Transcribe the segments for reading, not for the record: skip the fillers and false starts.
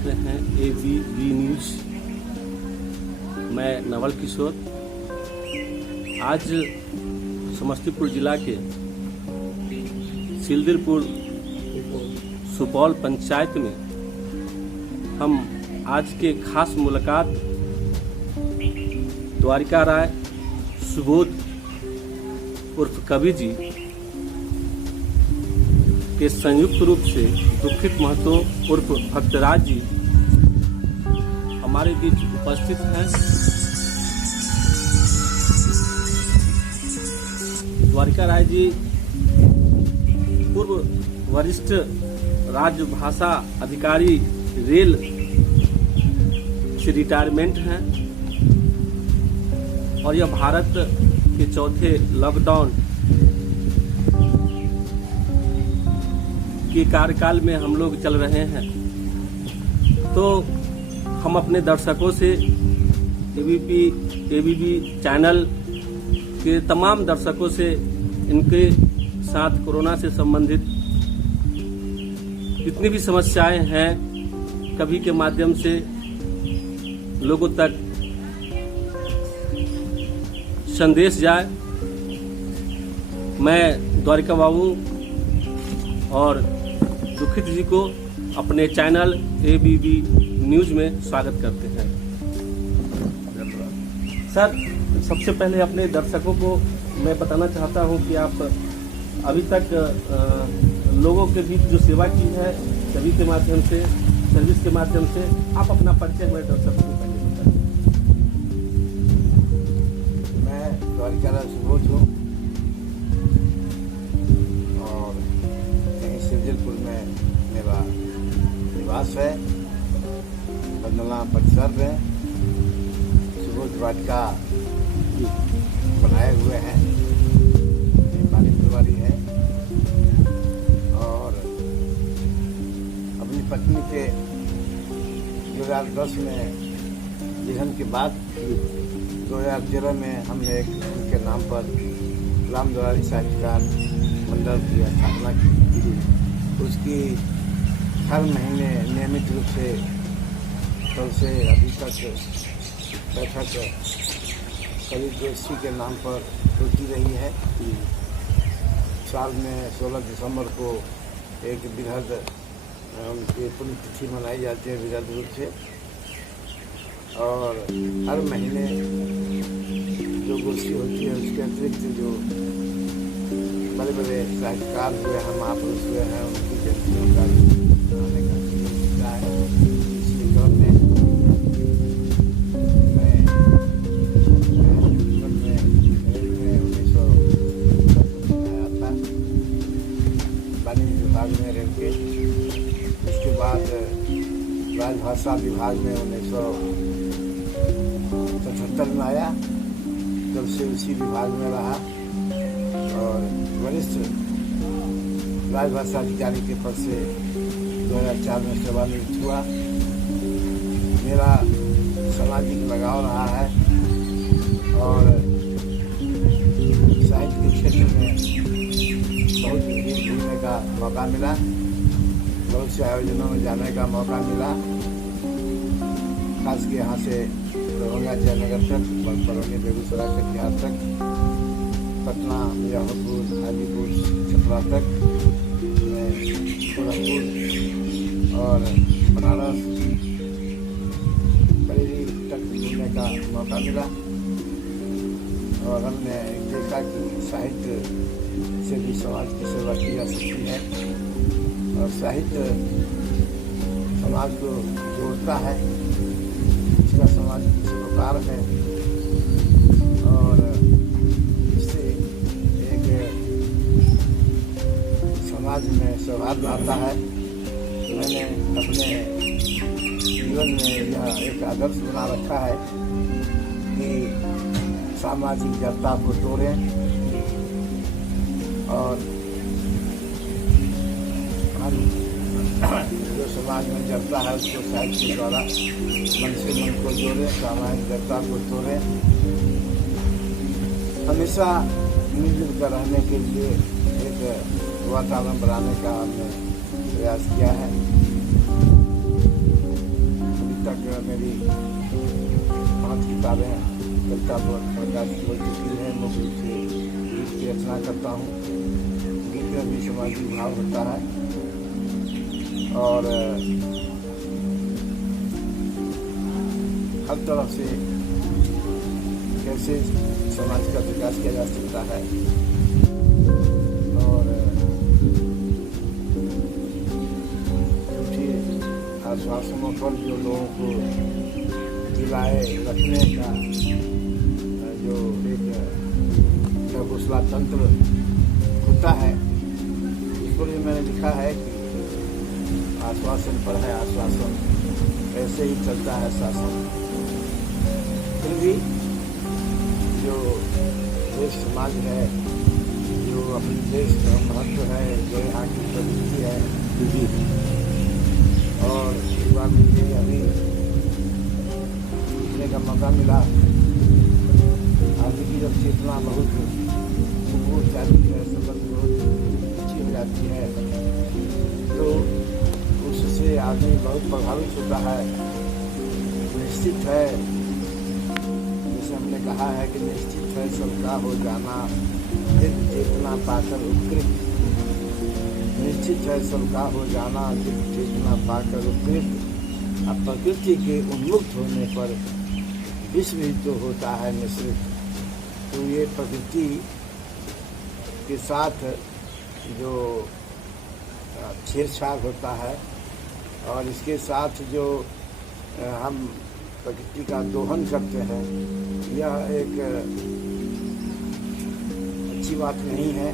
देख रहे हैं ABB न्यूज। मैं नवल किशोर। आज समस्तीपुर जिला के सिलदिरपुर सुपौल पंचायत में हम आज के खास मुलाकात द्वारिका राय सुबोध उर्फ कवि जी के संयुक्त रूप से दुखित महतो उर्फ भक्तराज जी हमारे बीच उपस्थित हैं। द्वारिका राय जी पूर्व वरिष्ठ राजभाषा अधिकारी रेल से रिटायरमेंट हैं और यह भारत के चौथे लॉकडाउन के कार्यकाल में हम लोग चल रहे हैं। तो हम अपने दर्शकों से ABB चैनल के तमाम दर्शकों से इनके साथ कोरोना से संबंधित जितनी भी समस्याएं हैं कवि के माध्यम से लोगों तक संदेश जाए। मैं द्वारिका बाबू और दुखित जी को अपने चैनल ABB न्यूज में स्वागत करते हैं। सर, सबसे पहले अपने दर्शकों को मैं बताना चाहता हूं कि आप अभी तक लोगों के बीच जो सेवा की है सभी के माध्यम से, सर्विस के माध्यम से, आप अपना परिचय हमारे दर्शकों को पहले बताइए। मैं द्वारिका राय सुबोध हूँ और यहीं सिलदिरपुर में मेरा निवास है। बंदला परिसर में सुबोध वाटिका बनाए हुए हैं, हमारी परिवारी है और अपनी पत्नी के 2010 में निधन के बाद 2013 में हमने एक उनके नाम पर राम दुलारी साहित्यकार मंडल की स्थापना की। उसकी हर महीने नियमित रूप से कल से अभी तक बैठक करीब 280 के नाम पर होती रही है। साल में 16 दिसंबर को एक बृहद उनकी पुण्यतिथि मनाई जाती है बृहद रूप से, और हर महीने जो गोष्ठी होती है उसके अतिरिक्त जो बड़े बड़े साहित्यकार हुए हैं, महापुरुष हुए हैं, उनकी जयंतियों का मनाने का सिलसिला है। इसके दौर में मैं जीवन में 1900 आया था वाणिज्य विभाग में रह के। उसके बाद राजभाषा विभाग में 1977 में आया, तब से उसी विभाग में रहा और वरिष्ठ राजभाषा अधिकारी के पद से 2004 में सेवानिवृत्त हुआ। मेरा सामाजिक लगाव रहा है और साहित्य के क्षेत्र में बहुत घूमने का मौका मिला, बहुत से आयोजनों में जाने का मौका मिला, खास के यहाँ से दरभंगा जयनगर तक, बरौनी बेगूसराय से बिहार तक, पटना मुजफ्फरपुर हाजीपुर छपरा तक, गोरखपुर और बनारस बरेली तक घूमने का मौका मिला। और हमने देखा कि साहित्य से भी समाज की सेवा की जा सकती है और साहित्य समाज को जोड़ता है, इसका समाज की सरोकार है और इससे एक समाज में सौहार्द आता है। मैंने अपने जीवन में यह एक आदर्श बना रखा है कि सामाजिक जड़ता को तोड़ें और हम जो समाज में जड़ता है उसको साहित्य के द्वारा मन से मन को जोड़ें, सामाजिक जड़ता को तोड़ें। हमेशा मिलजुल कर रहने के लिए एक वातावरण बनाने का हमने प्रयास किया है। मेरी 5 किताबें कविता प्रकाशित हो चुकी है। मुख्य रूप से गीत की रचना करता हूँ। गीत में भी सामाजिक भाव होता है और हर तरह से कैसे समाज का विकास किया जा सकता है और झूठे आश्वासनों पर जो लोगों को दिलाए रखने का जो एक घोषणा तंत्र होता है, इसको भी मैंने लिखा है कि आश्वासन पर है आश्वासन, ऐसे ही चलता है शासन। फिर भी जो देश समाज है, जो अपने देश का महत्व है, जो यहाँ की प्रवृत्ति है, और इस बार मुझे अभी सीखने का मौका मिला। आज की जब चेतना बहुत हो जाती है, समझ बहुत अच्छी हो जाती है, तो उससे आदमी बहुत प्रभावित होता है। निश्चित है, जैसे हमने कहा है कि निश्चित है सबका हो जाना, दिव्य चेतना पाकर उत्कृत। निश्चित है सबका हो जाना, दिव्य चेतना पाकर उत्कृत। अब प्रकृति के उन्मुक्त होने पर विश्व ही तो होता है मिश्रित। तो ये प्रकृति के साथ जो छेड़छाड़ होता है और इसके साथ जो हम प्रकृति का दोहन करते हैं, यह एक अच्छी बात नहीं है।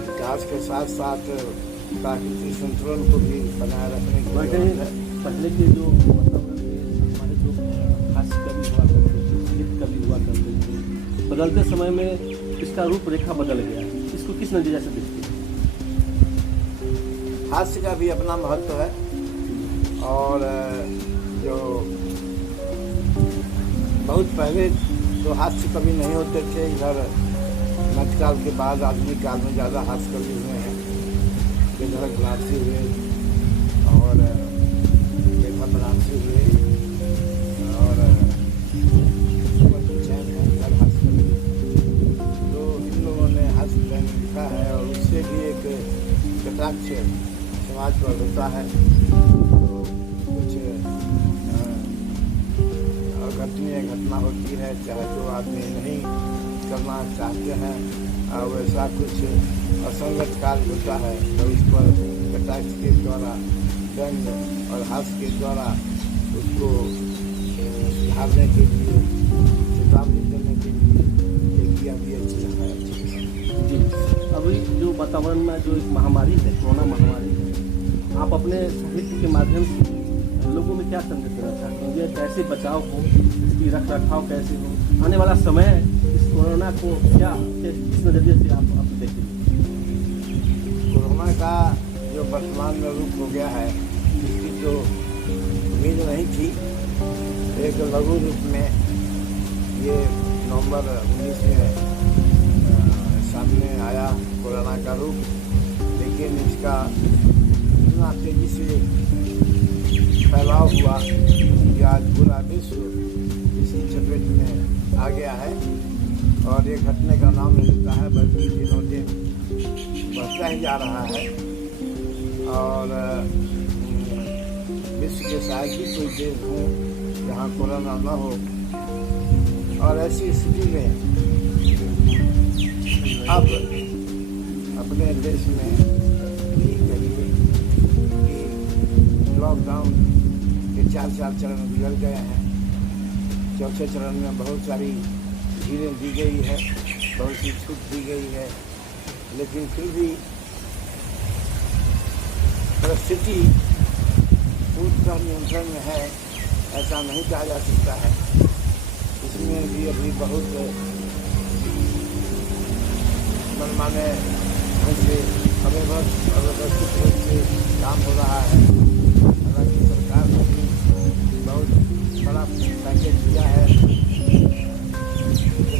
विकास के साथ साथ प्राकृतिक संतुलन को भी बनाए रखने की जरूरत है। पहले के जो वातावरण में हमारे जो हास्य कवि हुआ करते थे, गीत कवि हुआ करते थे, बदलते समय में इसका रूपरेखा बदल गया है। इसको किस नतीजे से देखते हैं? हास्य का भी अपना महत्व है और जो बहुत पहले तो हास्य कवि नहीं होते थे। इधर मध्यकाल के बाद आधुनिक काल में ज़्यादा हास्य कवि हुए हैं। इधर बनारसी हुए और लेखा बनारसी हुए और चैन है इधर हास्य कवि। तो इन लोगों ने हास्य चैन लिखा है और उससे भी एक कटाक्ष समाज पर होता है। कुछ अघटनीय घटना होती है, चाहे जो आदमी नहीं करना चाहते हैं, वैसा कुछ असंगत कार्य होता है, तो इस पर कटाक्ष के द्वारा, व्यंग और हास्य के द्वारा उसको सुधारने के लिए, चेतावनी देने के लिए एक किया भी अच्छी है। जी, अभी जो वातावरण में जो एक महामारी है, कोरोना महामारी है, आप अपने साहित्य के माध्यम से लोगों में क्या संदेश देना चाहते हैं? ये कैसे बचाव हो, इसकी रख रखाव कैसे हो, आने वाला समय इस कोरोना को क्या किस नजरिए से आप देखेंगे? कोरोना का जो वर्तमान में रूप हो गया है, इसकी तो उम्मीद नहीं थी। एक लघु रूप में ये नवंबर 19 में सामने आया कोरोना का रूप, लेकिन इसका इतना तेजी से फैलाव हुआ कि आज पूरा विश्व इसकी चपेट में आ गया है और ये घटने का नाम नहीं लेता है, बल्कि दिनों दिन बढ़ता ही जा रहा है। और विश्व के शायद ही कोई देश हो जहाँ कोरोना न हो। और ऐसी स्थिति में अब अपने देश में ये कहिए कि लॉकडाउन के 4 चरण बिगड़ गए हैं। चौथे चरण में बहुत सारी ढीलें दी गई है, बहुत सी छूट दी गई है, लेकिन फिर भी परिस्थिति पूर्णतः नियंत्रण में है ऐसा नहीं कहा जा सकता है। इसमें भी अभी बहुत मनमाने ढंग से अव्यवस्थित रूप से काम हो रहा है। हालांकि सरकार ने भी बहुत बड़ा पैकेज दिया है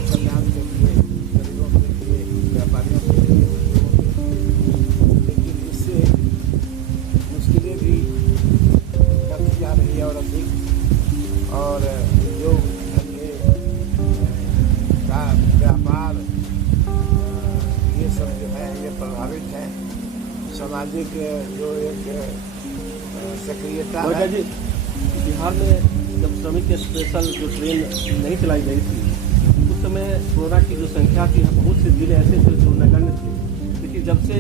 कल्याण के लिए, गरीबों के लिए, व्यापारियों के लिए, लेकिन इससे मुश्किलें भी बढ़ती जा रही है और अधिक और जो धंधे का व्यापार ये सब जो है ये प्रभावित है। सामाजिक जो एक सक्रियता वैद्य है। जी, बिहार में जब श्रमिक स्पेशल जो ट्रेन नहीं चलाई गई थी, उस समय कोरोना की जो संख्या थी, बहुत से जिले ऐसे थे जो नगण्य थे। लेकिन जब से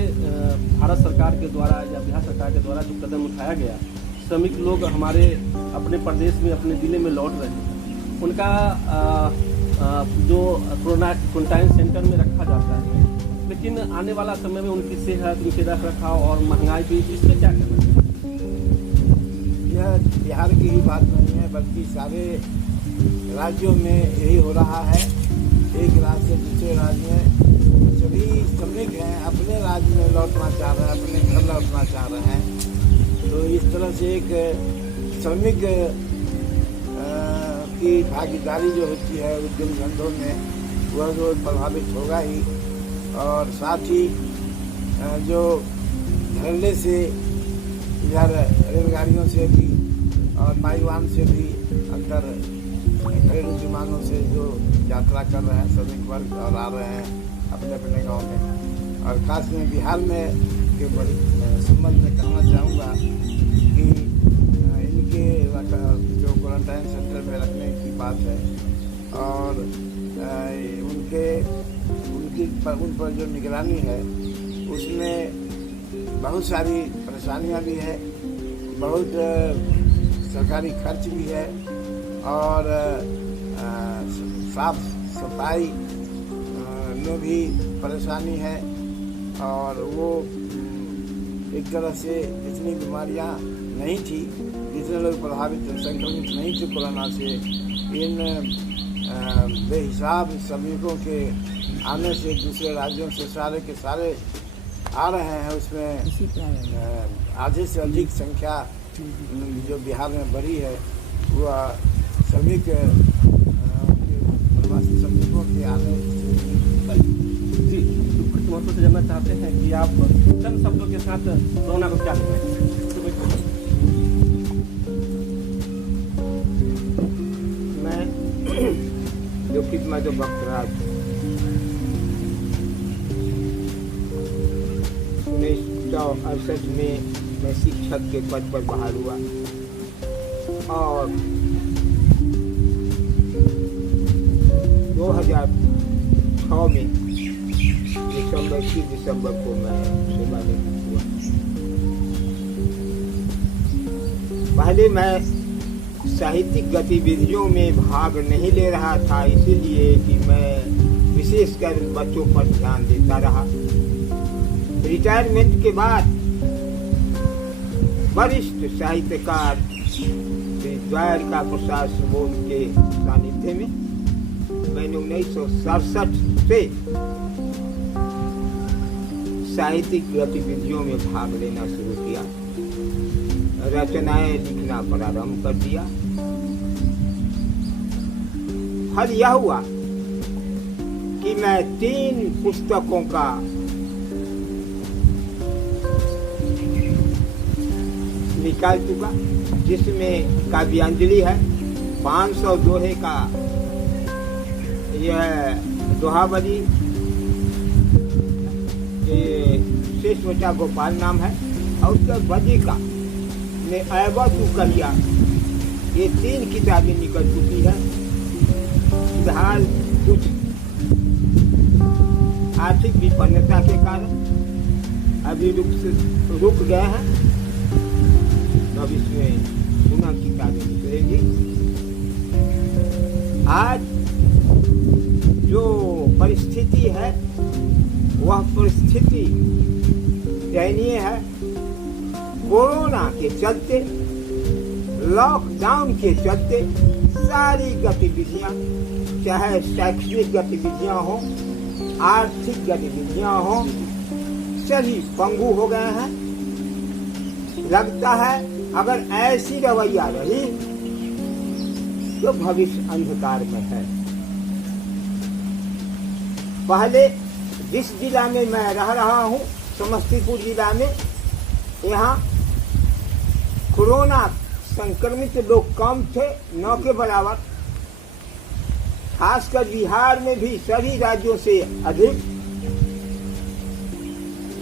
भारत सरकार के द्वारा या बिहार सरकार के द्वारा जो कदम उठाया गया, श्रमिक लोग हमारे अपने प्रदेश में, अपने जिले में लौट रहे हैं। उनका जो क्वारंटाइन सेंटर में रखा जाता है, लेकिन आने वाला समय में उनकी सेहत, उनके रख रखाव और महंगाई भी, इस पर क्या करना चाहिए? यह बिहार की ही बात नहीं है, बल्कि सारे राज्यों में यही हो रहा है। एक राज्य से दूसरे राज्य में सभी श्रमिक हैं, अपने राज्य में लौटना चाह रहे हैं, अपने घर लौटना चाह रहे हैं। तो इस तरह से एक श्रमिक की भागीदारी जो होती है उद्यम धंधों में, वह जो प्रभावित होगा ही। और साथ ही जो धरने से इधर रेलगाड़ियों से भी और वायुयान से भी अंतर घरेलू विमानों से जो यात्रा कर रहे हैं श्रमिक वर्ग और आ रहे हैं अपने अपने गांव में। और खास में बिहार में के संबंध में कहना चाहूँगा कि इनके जो क्वारंटाइन सेंटर में रखने की बात है और उन पर जो निगरानी है उसमें बहुत सारी परेशानियां भी है, बहुत सरकारी खर्च भी है और साफ सफाई में भी परेशानी है। और वो एक तरह से जितनी बीमारियां नहीं थी, जितने लोग प्रभावित संक्रमित नहीं थे कोरोना से, इन बेहिसाब श्रमिकों के आने से दूसरे राज्यों से सारे के सारे आ रहे हैं। उसमें आधे से अधिक संख्या जो बिहार में बढ़ी है वह श्रमिक प्रवासी श्रमिकों के आने से बढ़ी। जी, कुछ महत्व से जानना चाहते हैं कि आप चंद शब्दों के साथ कोरोना को क्या कहते हैं? मैं जो खिदमत बख्तराज 1968 में मैं शिक्षक के पद पर बहाल हुआ और 2006 में दिसंबर को मैं सेवानिवृत्त हुआ। पहले मैं साहित्यिक गतिविधियों में भाग नहीं ले रहा था, इसीलिए कि मैं विशेषकर बच्चों पर ध्यान देता रहा। रिटायरमेंट के बाद वरिष्ठ साहित्यकार श्री द्वारका प्रसाद सुबोध के सानिध्य में मैंने 1967 से साहित्यिक गतिविधियों में भाग लेना शुरू किया, रचनाएं लिखना प्रारंभ कर दिया। फल यह हुआ कि मैं 3 पुस्तकों का निकाल चुका, जिसमें काव्यांजलि है, 500 दोहे का यह दोहावली, ये शेषवटा गोपाल नाम है, और उसका बदिका ने ऐबा तू कहिया, ये 3 किताबें निकल चुकी है। फिलहाल कुछ आर्थिक विपन्नता के कारण अभी रुक गए हैं, अब इसमें पुनः किताबें निकलेंगी। आज जो परिस्थिति है वह परिस्थिति दयनीय है। कोरोना के चलते, लॉकडाउन के चलते सारी गतिविधियां, चाहे शैक्षणिक गतिविधियां हो, आर्थिक गतिविधियां हो, सभी पंगु हो गए हैं। लगता है अगर ऐसी रवैया रही तो भविष्य अंधकार में है। पहले जिस जिला में मैं रह रहा हूँ, समस्तीपुर जिला में, यहाँ कोरोना संक्रमित लोग कम थे, न के बराबर। खासकर बिहार में भी सभी राज्यों से अधिक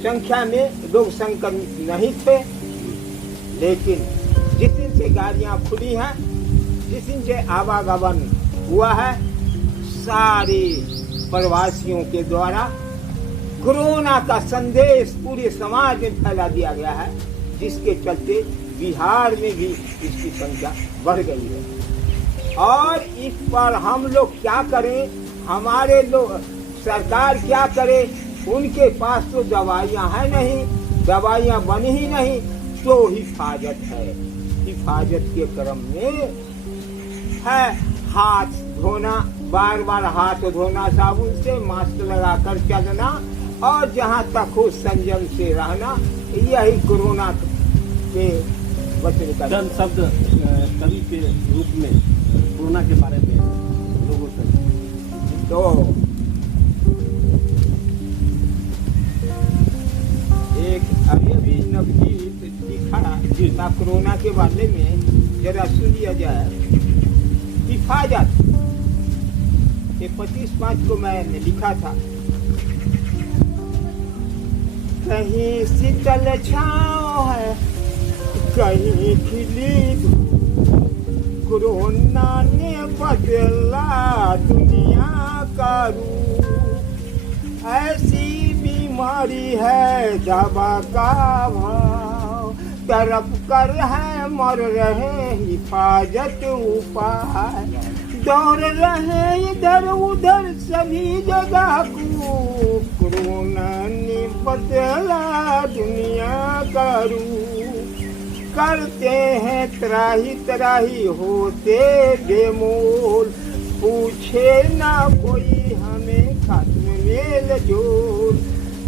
संख्या में लोग संक्रमित नहीं थे। लेकिन जिस दिन से गाड़ियां खुली हैं, जिस दिन से आवागमन हुआ है, सारे प्रवासियों के द्वारा कोरोना का संदेश पूरे समाज में फैला दिया गया है, जिसके चलते बिहार में भी इसकी संख्या बढ़ गई है। और इस पर हम लोग क्या करें, हमारे लोग सरकार क्या करे, उनके पास तो दवाइयां हैं नहीं, दवाइयां बनी ही नहीं, तो हिफाजत है। हिफाजत के क्रम में है हाथ धोना, बार बार हाथ धोना साबुन से, मास्क लगाकर चलना और जहाँ तक हो संयम से रहना। यही कोरोना के बचने का चंद शब्द कवि के रूप में कोरोना के बारे में लोगों से। तो एक अभी नवगीत लिखा कोरोना के बारे में, जरा सुन लिया जाए। हिफाजत, ये 25/5 को मैंने लिखा था। कहीं शीतल छाँव है, कहीं खिली धूप, कोरोना ने बदला दुनिया का रूप। ऐसी बीमारी है दवा का भाव, तरफ कर है मर रहे हिफाजत उपाय, दौड़ रहे इधर उधर सभी जगह को, कोरोना ने बदला दुनिया का रूप। करते हैं त्राही त्राही होते बेमोल, पूछे ना कोई हमें खत्म मेल जोल।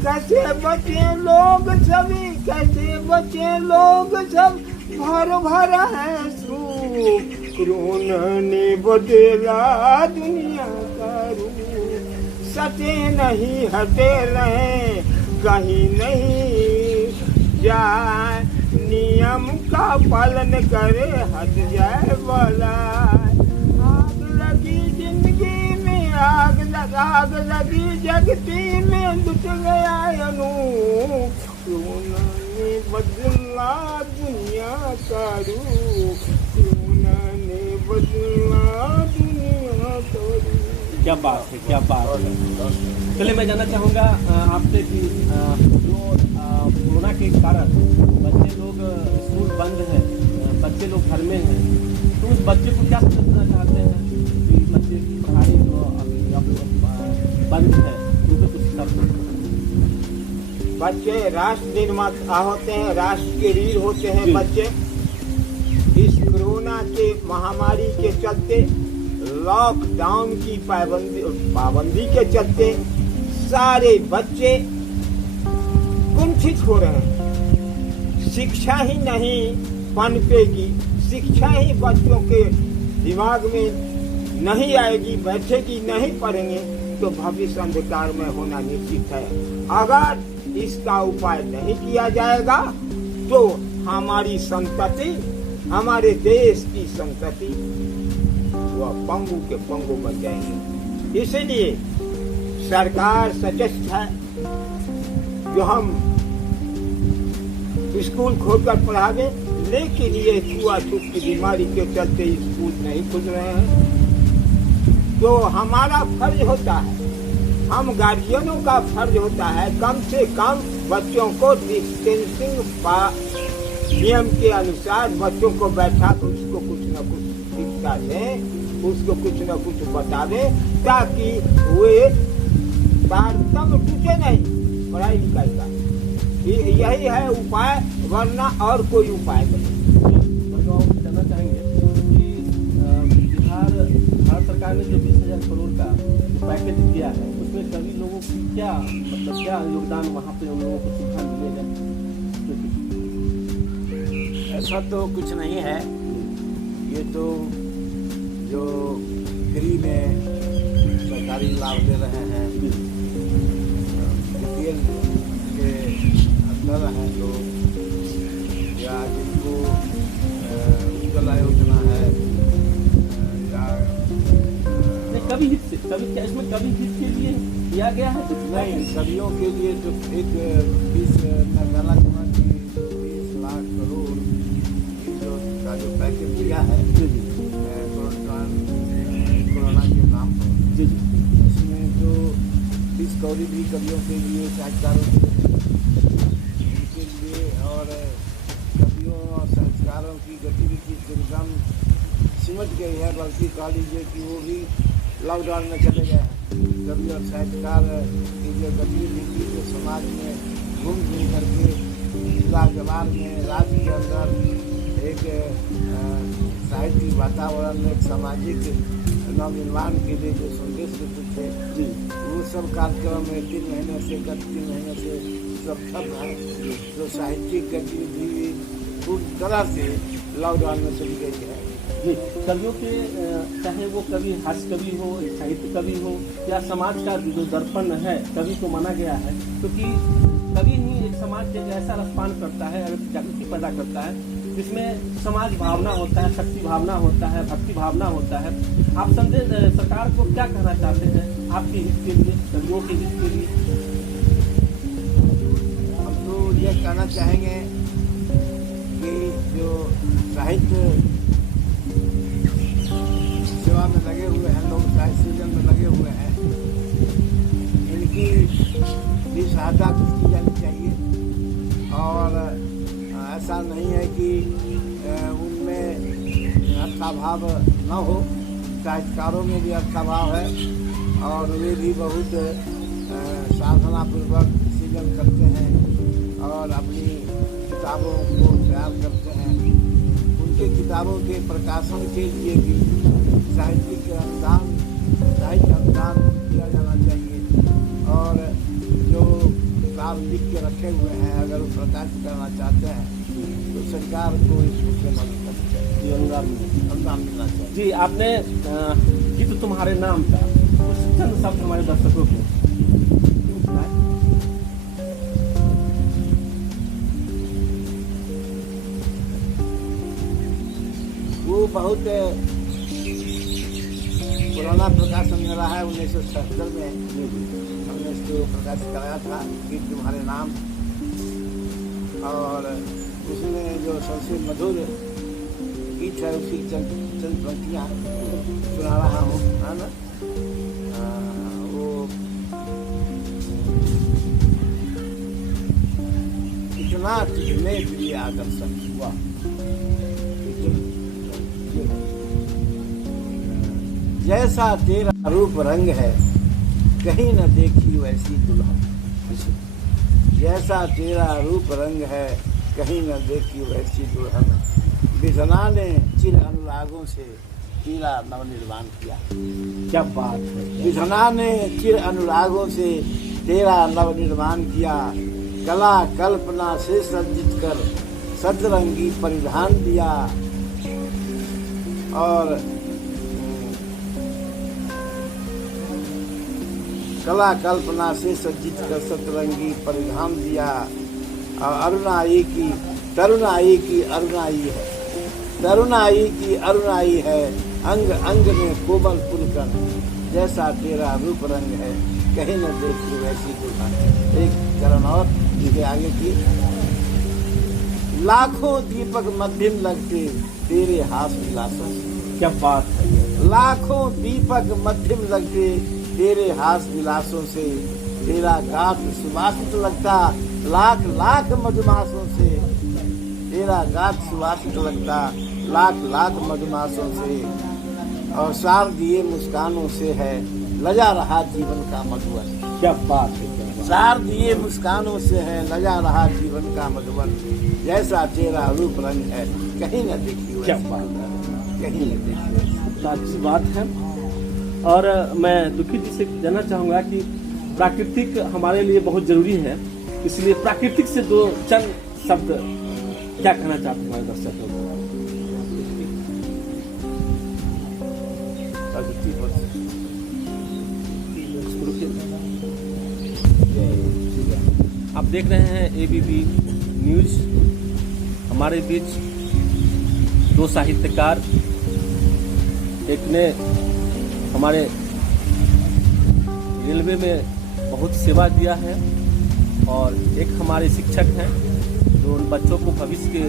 कैसे बचे लोग सभी, कैसे बचे लोग सब, भर भर है सूप, कोरोना ने बदला दुनिया का रूप। सटे नहीं हटे रहे, कहीं नहीं जाए, नियम का पालन करे, हट जाए बलाय। आग लगी जिंदगी में, आग लगी जगती में, लुट गया अनूप, कोरोना ने बदला दुनिया का रूप, कोरोना ने बदला दुनिया का रूप। क्या बात है, क्या बात है। चलिए मैं जानना चाहूँगा आपसे कि जो कोरोना के कारण बच्चे लोग स्कूल बंद हैं, बच्चे लोग घर में हैं, तो उस बच्चे को क्या समझना चाहते हैं कि बच्चे की पढ़ाई जो अभी बंद है, उनको कुछ शब्द। बच्चे राष्ट्र निर्माता होते हैं, राष्ट्र के वीर होते हैं बच्चे। इस कोरोना के महामारी के चलते, लॉकडाउन की पाबंदी के चलते सारे बच्चे कुंठित हो रहे हैं। शिक्षा ही नहीं पनपेगी, शिक्षा ही बच्चों के दिमाग में नहीं आएगी, बैठेगी, नहीं पढ़ेंगे तो भविष्य अंधकार में होना निश्चित है। अगर इसका उपाय नहीं किया जाएगा तो हमारी संतति, हमारे देश की संतति वह पंगु के पंगु बन जाएंगे। इसलिए सरकार सचेत है, जो हम स्कूल खोलकर पढ़ावे, लेकिन ये छुआछूत की बीमारी के चलते स्कूल नहीं खुल रहे हैं। तो हमारा फर्ज होता है, हम गार्जियनों का फर्ज होता है, कम से कम बच्चों को डिस्टेंसिंग नियम के अनुसार बच्चों को बैठा कर उसको कुछ न कुछ शिक्षा दें, उसको कुछ न कुछ बतावे, ताकि वे तारतम्य टूटे नहीं पढ़ाई लिखाई का। यही है उपाय, वरना और कोई उपाय नहीं। तो आप जानना चाहेंगे कि भारत सरकार ने जो 20,000 करोड़ का पैकेज दिया है, उसमें सभी लोगों की क्या मतलब क्या योगदान वहाँ पे उन लोगों को सुविधा मिलेगा? ऐसा तो कुछ नहीं है, ये तो जो फ्री में सरकारी लाभ ले रहे हैं, बीपीएल के अंदर हैं लोग, या जिनको क्या इसमें कवि हित के लिए किया गया है? नहीं, कवियों के लिए जो एक 20 मैं गाना चाहूँगा कि 20 लाख करोड़ जो का जो पैकेज दिया है जी जी कोरोना के नाम पर, जी जी इसमें जो 20 करोड़ भी कवियों के लिए, साहित्यकारों के लिए, उनके लिए, और कवियों और साहित्यकारों की गतिविधि दुर्गम सिमट गई है, बल्कि कह लीजिए कि वो भी लॉकडाउन में चले गए हैं। कवि और साहित्यकार की जो गतिविधि जो समाज में घूम घूम करके जिला जवार में, राज्य के अंदर एक साहित्यिक वातावरण में, एक सामाजिक नवनिर्माण के लिए जो संदेश देते थे, जी वो सब कार्यक्रम में 3 महीने से, गत 3 महीने से सब ठप है। जो साहित्यिक गतिविधि पूरी तरह से लॉकडाउन में चली गई है। जी कवियों के चाहे वो कवि हास्य कवि हो, साहित्य कवि हो, या समाज का जो दर्पण है कवि को माना गया है, क्योंकि कवि ही एक समाज के ऐसा रसपान करता है, जागृति पैदा करता है जिसमें समाज भावना होता है, शक्ति भावना होता है, भक्ति भावना होता है। आप संदेश सरकार को क्या कहना चाहते हैं आपके हित के लिए, कवियों के हित के लिए? हम तो ये कहना चाहेंगे कि जो साहित्य सेवा में लगे हुए हैं लोग, साहित्य सृजन में लगे हुए हैं, इनकी भी सहायता कुछ की जानी चाहिए। और ऐसा नहीं है कि उनमें अर्थाभाव न हो, साहित्यकारों में भी अर्थाभाव है, और वे भी बहुत साधनापूर्वक सृजन करते हैं और अपनी किताबों को तैयार करते हैं। उनके किताबों के प्रकाशन के लिए भी साहित्य अनुदान दिया जाना चाहिए, और जो किताब लिख के रखे हुए हैं अगर वो प्रकाशित करना चाहते हैं तो सरकार को इसमें मदद करनी चाहिए, अनुदान मिलना चाहिए। जी आपने गीत तुम्हारे नाम का कुछ चंद शब्द हमारे दर्शकों को सुनाएं। वो बहुत पुराना प्रकाशन मेरा है, 1977 में हमने इसको प्रकाशित कराया था, गीत तुम्हारे नाम। और उसमें जो सबसे मधुर गीत है उसकी चंद पंक्तियाँ सुना रहा हूँ, है ना। वो इतना तुझमें प्रिय आकर्षण हुआ, जैसा तेरा रूप रंग है कहीं न देखी वैसी दुल्हन। जैसा तेरा रूप रंग है कहीं न देखी वैसी दुल्हन। विधना ने चिर अनुरागों से तेरा नवनिर्माण किया। क्या बात है। विधना ने चिर अनुरागों से तेरा नवनिर्माण किया। कला कल्पना से सज्जित कर सतरंगी परिधान दिया। और कला कल्पना से सज्जित कर सतरंगी परिधान दिया। और अरुणाई की तरुणाई की अरुणाई है, तरुणाई की अरुणाई है, अंग अंग में कोमल पुलकन। जैसा तेरा रूप रंग है कहीं न देखी वैसी दुल्हन। एक चरण और इसके आगे की। लाखों दीपक मध्यम लगते तेरे हाथ विलासों से। क्या बात है। लाखों दीपक मध्यम लगते तेरे हाथ विलासों से। तेरा गात सुवासित लगता लाख लाख मधुमासों से। तेरा गात सुवासित लगता लाख लाख मधुमासों से। और सार दिए मुस्कानों से है लजा रहा जीवन का मधुवन। क्या बात है। सार दिए मुस्कानों से है लजा रहा जीवन का मधुवन। जैसा तेरा रूप रंग है कहीं न देखी क्या वैसी बात दुल्हन। है। कहीं न देखी वैसी। तो अच्छी बात है। और मैं दुखी जी से जानना चाहूँगा कि प्राकृतिक हमारे लिए बहुत जरूरी है, इसलिए प्राकृतिक से दो चंद शब्द क्या कहना चाहते हैं हमारे दर्शकों को? आप देख रहे हैं ABP न्यूज। हमारे बीच दो साहित्यकार, एक ने हमारे रेलवे में बहुत सेवा दिया है और एक हमारे शिक्षक हैं जो उन बच्चों को भविष्य के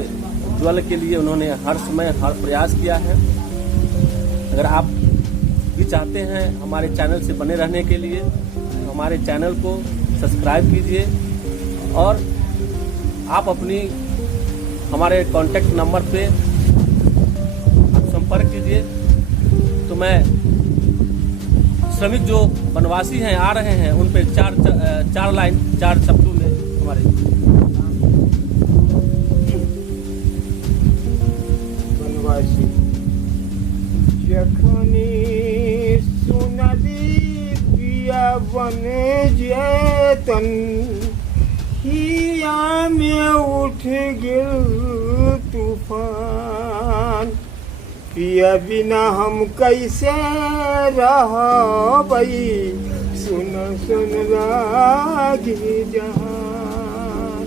उज्ज्वल के लिए उन्होंने हर समय हर प्रयास किया है। अगर आप भी चाहते हैं हमारे चैनल से बने रहने के लिए तो हमारे चैनल को सब्सक्राइब कीजिए और आप अपनी हमारे कॉन्टैक्ट नंबर पे आप संपर्क कीजिए। तो मैं श्रमिक जो वनवासी हैं आ रहे हैं उन पे चार लाइन 4 शब्दों में हमारे वनवासी जखनी सुनली पिया बन जेतन हिया में उठ गिल तूफान पिया बिना हम कैसे रहबई सुन सुन लागे जहान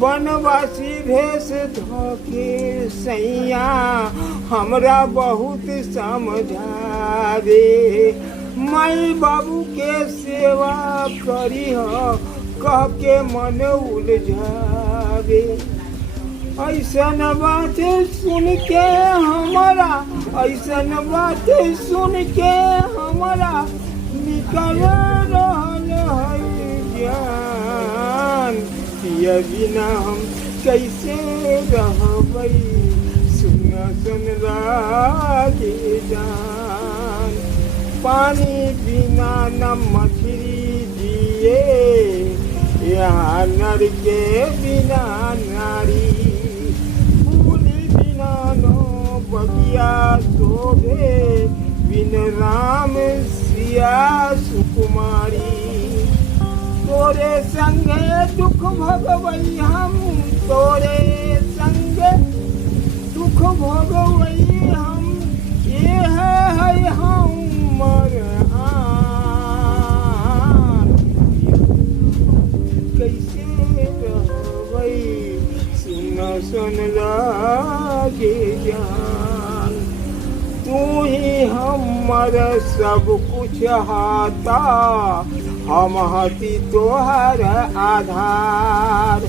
वनवासी भेष धोके सैया हमरा बहुत समझा दे माई बाबू के सेवा करी कह के मन उलझावे ऐसन बात सुन के हमारा ऐसन बात सुन के हमारा निकल रहल है ज्ञान पिया बिना हम कैसे रहबै सुन सुन लागे जान पानी बिना न मछली दिए यहाँ नर के बिना नारी बगिया शोभे बिन राम सिया सुकुमारी तोरे संगे दुख भगवई हम तोरे संगे दुख भगवई हम ये है हमर आन कैसे रहबई सुन सुन लागे जान तू ही हमर सब कुछ हाता हम हती तोहर आधार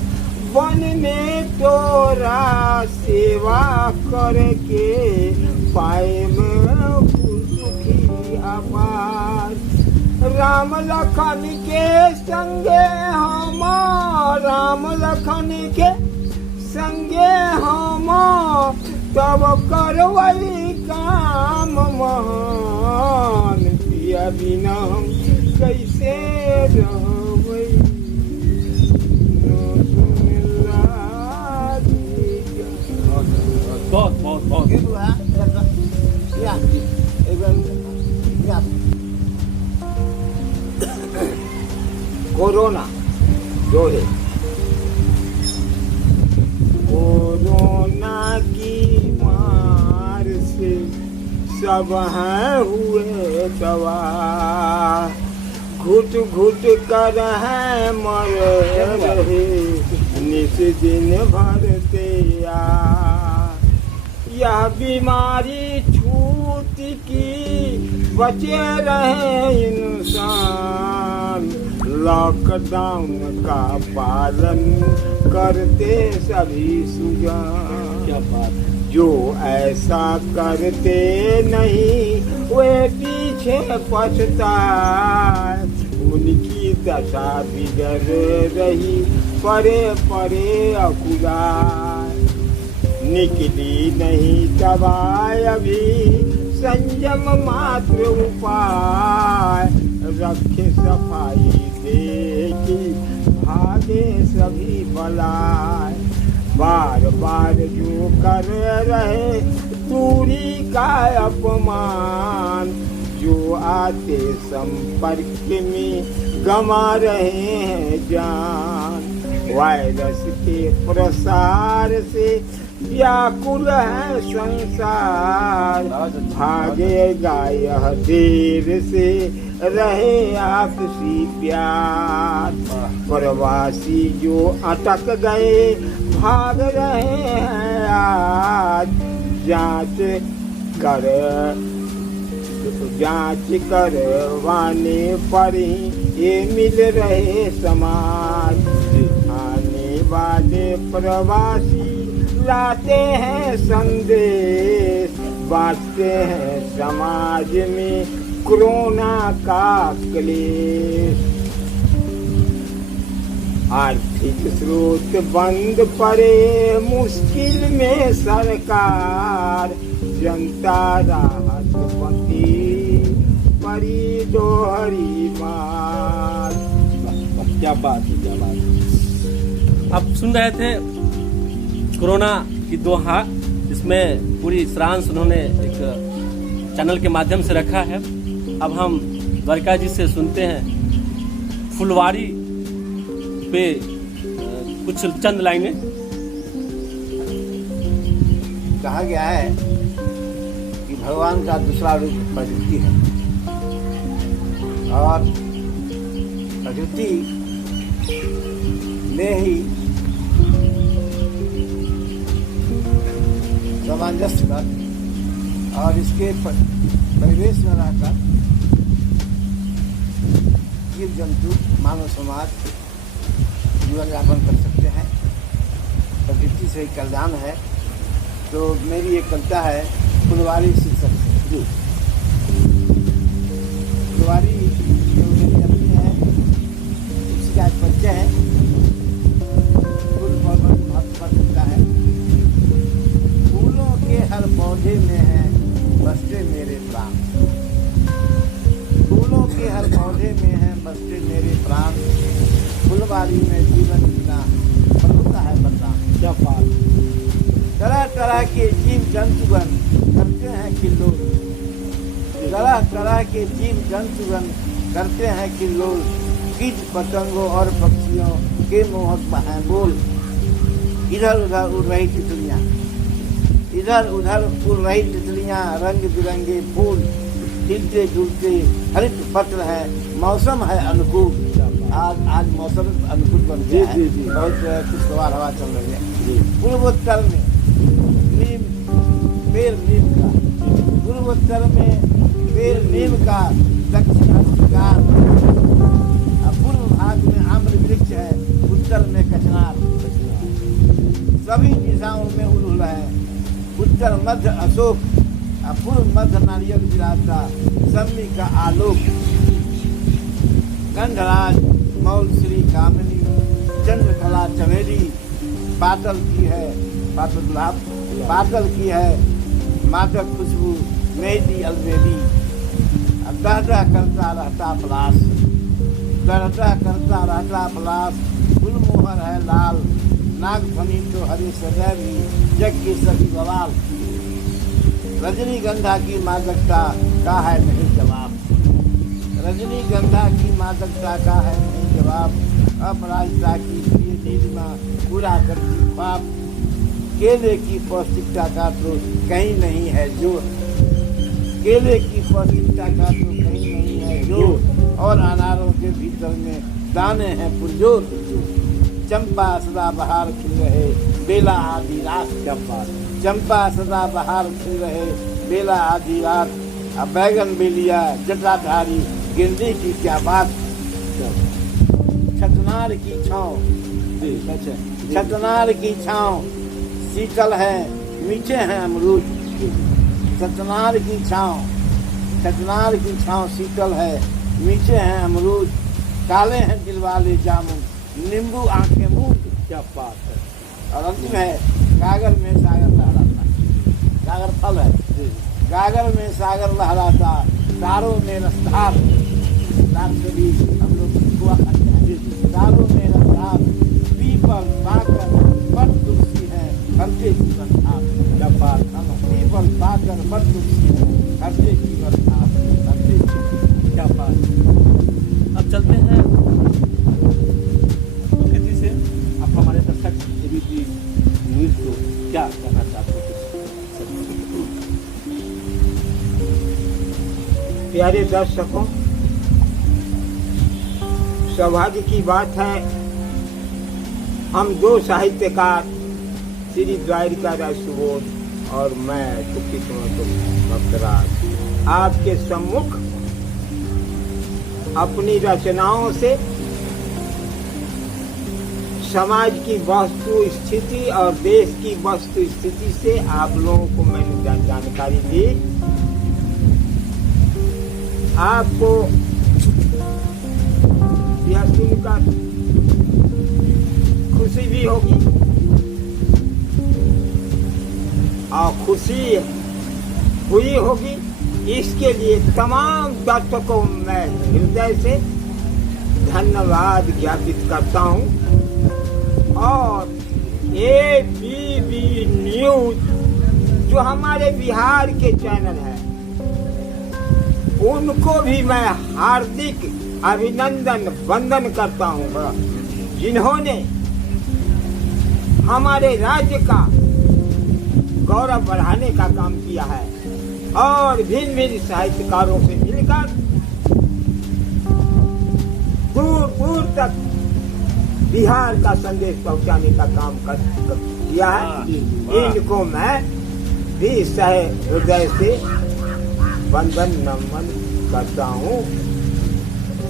वन में तोरा सेवा करके पाए में सुखी अपार राम लखन के संगे हम राम लखन के संगे हम तब करवई काम महान पिया बिना हम कैसे रहबै बहुत कोरोना जो है कोरोना की मार से सब हैं हुए तबाह घुट घुट कर हैं मर रहे निस दिन भरते आ यह बीमारी छूट की बचे रहे इंसान लॉकडाउन का पालन करते सभी सुजान क्या बात जो ऐसा करते नहीं वे पीछे पछताए उनकी दशा बिगड़ रही परे परे अकुलाए निकली नहीं दवाई अभी संयम मात्र उपाय रखे सफाई देखी भागे सभी बलाय बार बार जो कर रहे दूरी का अपमान जो आते संपर्क में गमा रहे हैं जान वायरस के प्रसार से व्याकुल है संसार भागेगा यह देर से रहे आपसी प्यार प्रवासी जो अटक गए भाग रहे हैं आज जांच कर जांच करवाने पर ही ये मिल रहे समाज। आने वाले प्रवासी लाते हैं संदेश, बांटते हैं समाज में कोरोना का क्लेश। आर्थिक स्रोत बंद पड़े मुश्किल में सरकार, जनता राहत पति परी दोहरी मार। क्या बात है, क्या बात है। आप सुन रहे थे कोरोना की दोहा, इसमें पूरी सारांश उन्होंने एक चैनल के माध्यम से रखा है। अब हम द्वारिका जी से सुनते हैं फुलवारी पे कुछ चंद लाइनें। कहा गया है कि भगवान का दूसरा रूप प्रकृति है और प्रकृति में ही सामंजस्य कर और इसके परिवेश में रहकर जीव जंतु मानव समाज जीवन यापन कर सकते हैं। प्रकृति से कल्याण है। तो मेरी एक कविता है फुलवारी शीर्षक से। फुलवारी जो मेरी अपनी है उसकी आज परिचय है। फूल बहुत महत्व सकता है। फूलों के हर पौधे में है बसते मेरे प्राण। फूलों के हर पौधे में है बसते मेरे प्राण। फुलवारी में जीवन जीना प्रभु का है वरदान। क्या बात। तरह तरह के जीव जंतुगण करते हैं किल्लोल। तरह तरह के जीव जंतुगण करते हैं किल्लोल। कीट पतंगों और पक्षियों के मोहक हैं बोल। इधर उधर उड़ रही तितलियां, इधर उधर उड़ रही तितलियां, रंग बिरंगे फूल खिलते जुलते हरित पत्र है। मौसम है अनुकूल। आज मौसम अनुकूल बन गया है। बहुत खुशगवार हवा चल रही है। पूर्वोत्तर में नीम पेड़ नीम का, पूर्वोत्तर में पेड़ नीम का, दक्षिण हस्तिकार, पूर्व भाग में आम्र वृक्ष है, उत्तर में कचनार। सभी दिशाओं में उड़ूल है। उत्तर मध्य अशोक, पूर्व मध्य नारियल विराजता, सम्मी का आलोक। गंधराज मौल श्री कामिनी, चंद्रकला चमेली, बादल की है बादल की है मादक खुशबू मेहंदी अलबेली। दहदा करता रहता पलाश, दहदा करता रहता पलाश। गुलमोहर है लाल, नागफनी तो हरे सदैवी, जग के सभी बवाल। रजनीगंधा की मादकता का है नहीं जवाब। रजनीगंधा की मादकता का है नहीं जवाब। अपराजिता की प्रिय नीलिमा पूरा करती पाप। केले की पौष्टिकता का तो कहीं नहीं है जोर। केले की पौष्टिकता का तो कहीं नहीं है जोर। और अनारों के भीतर में दाने हैं पुरजोर। चंपा सदा बहार खिल रहे बेला आधी रात। चंपा सदा बहार खिल रहे बेला आधी रात। अब बैगन बेलिया जटाधारी गेंदे की क्या बात। छतनार की छाँव, छतनार की छाँव शीतल है मीठे हैं अमरूद। छतनार की छाँव, छतनार की छाँव शीतल है मीठे हैं अमरूद। काले हैं दिल वाले जामुन, नींबू आंखें मूंद। क्या बात है। और अंतिम है गागर में सागर लहराता। गागर फल है। गागर में सागर लहराता, तारों में रफ्तार। भी हम लोग हुआ करते हैं। तारों में रफ्तार, पीपल पाकर बड़ दुखी है हरते जीवन आप। क्या बात। पीपल पाकर बड़ दुखी है हरते जीवन आप। हरते क्या बात। अब चलते हैं जी से। आप हमारे दर्शक एबीपी न्यूज़ को क्या कहना चाहते हैं? प्यारे दर्शकों, सौभाग्य की बात है हम दो साहित्यकार श्री द्वारिका राय सुबोध और मैं कुकी भक्तराज आपके सम्मुख अपनी रचनाओं से समाज की वस्तु स्थिति और देश की वस्तु स्थिति से आप लोगों को मैंने जानकारी दी। आपको यह सुनकर खुशी भी होगी और खुशी हुई होगी। इसके लिए तमाम दर्शकों मैं हृदय से धन्यवाद ज्ञापित करता हूँ। और ABP न्यूज जो हमारे बिहार के चैनल हैं, उनको भी मैं हार्दिक अभिनंदन वंदन करता हूँ, जिन्होंने हमारे राज्य का गौरव बढ़ाने का काम किया है और भिन्न भिन्न साहित्यकारों से मिलकर दूर दूर तक बिहार का संदेश पहुंचाने का काम किया है। इनको मैं भी सह हृदय से वंदन नमन करता हूँ।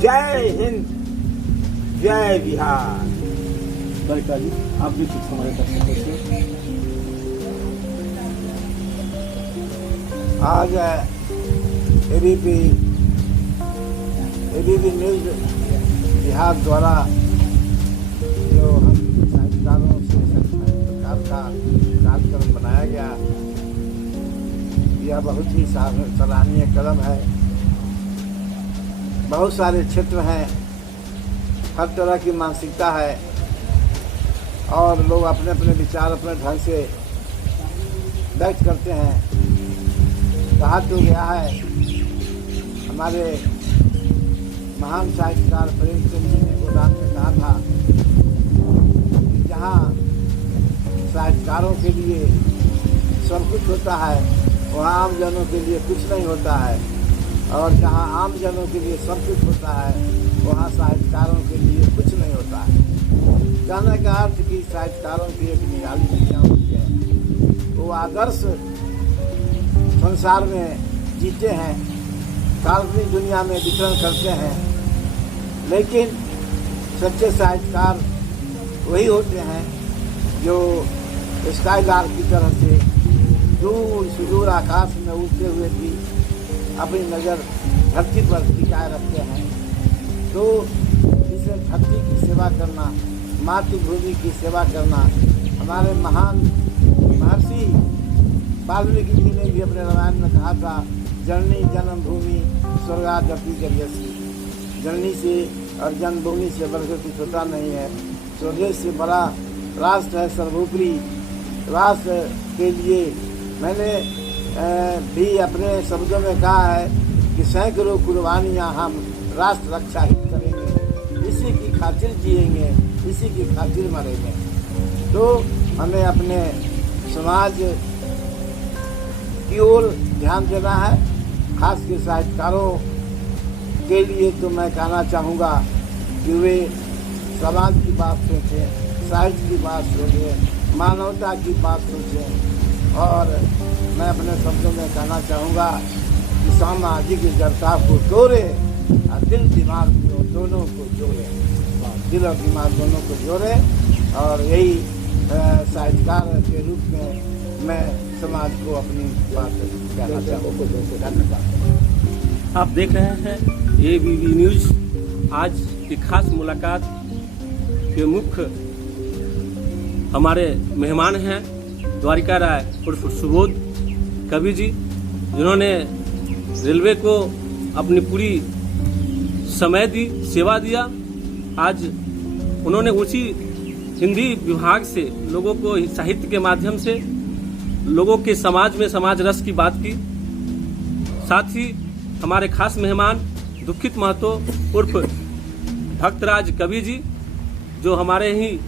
जय हिंद, जय बिहार। द्वारिका जी, आप भी कुछ हमारे दर्शकों से। आज ABP न्यूज बिहार द्वारा जो हम साहित्यकारों से प्रकार का कार्यक्रम बनाया गया, यह बहुत ही सराहनीय कदम है। बहुत सारे क्षेत्र हैं, हर तरह की मानसिकता है और लोग अपने अपने विचार अपने ढंग से व्यक्त करते हैं। कहा तो गया है, हमारे महान साहित्यकार प्रेमचंद जी ने गोदान में कहा था कि जहाँ साहित्यकारों के लिए सब कुछ होता है, वहाँ आम जनों के लिए कुछ नहीं होता है, और जहाँ आम जनों के लिए सब कुछ होता है, वहाँ साहित्यकारों के लिए कुछ नहीं होता है। कहने का अर्थ कि साहित्यकारों की एक निराली दुनिया होती है। वो आदर्श संसार में जीते हैं, काल्पनिक दुनिया में विचरण करते हैं, लेकिन सच्चे साहित्यकार वही होते हैं जो स्काईलार्क की तरह से दूर सुदूर आकाश में उड़ते हुए भी अपनी नज़र धरती पर टिकाए रखते हैं। तो इसे धरती की सेवा करना, मातृभूमि की सेवा करना, हमारे महान महर्षि वाल्मीकि जी ने भी अपने रामायण में कहा था, जननी जन्मभूमि स्वर्गादपि गरीयसी। जननी से और जन्मभूमि से बढ़कर कुछ होता नहीं है। स्वदेश से बड़ा राष्ट्र है सर्वोपरि। राष्ट्र के लिए मैंने भी अपने शब्दों में कहा है कि सैकड़ों कुर्बानियाँ हम राष्ट्र रक्षा हित करेंगे, इसी की खातिर जिएंगे, इसी की खातिर मरेंगे। तो हमें अपने समाज की ओर ध्यान देना है। खास के साहित्यकारों के लिए तो मैं कहना चाहूँगा कि वे समाज की बात सोचें, साहित्य की बात सोचें, मानवता की बात सोचें। और मैं अपने शब्दों में कहना चाहूँगा कि सामाजिक जड़ता को तोड़े और दिल दिमाग दोनों को जोड़े, दिल और दिमाग दोनों को जोड़े। और यही साहित्यकार के रूप में मैं समाज को अपनी बात कहना चाहूँगा। आप देख रहे हैं ABP न्यूज। आज की खास मुलाकात के मुख्य हमारे मेहमान हैं द्वारिका राय उर्फ सुबोध कवि जी, जिन्होंने रेलवे को अपनी पूरी समय दी, सेवा दिया। आज उन्होंने उसी हिंदी विभाग से लोगों को साहित्य के माध्यम से लोगों के समाज में समाज रस की बात की। साथ ही हमारे खास मेहमान दुखित महतो उर्फ भक्तराज कवि जी, जो हमारे ही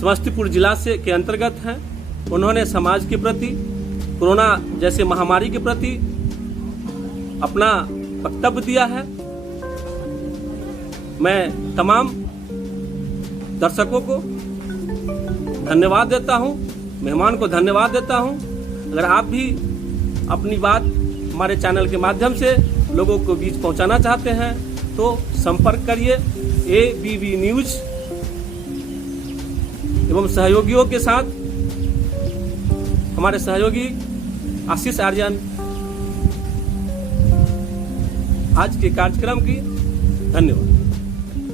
समस्तीपुर जिला से के अंतर्गत हैं। उन्होंने समाज के प्रति, कोरोना जैसे महामारी के प्रति अपना वक्तव्य दिया है। मैं तमाम दर्शकों को धन्यवाद देता हूं, मेहमान को धन्यवाद देता हूं। अगर आप भी अपनी बात हमारे चैनल के माध्यम से लोगों को बीच पहुंचाना चाहते हैं तो संपर्क करिए ABB न्यूज एवं सहयोगियों के साथ। हमारे सहयोगी आशीष आर्यन आज के कार्यक्रम की धन्यवाद।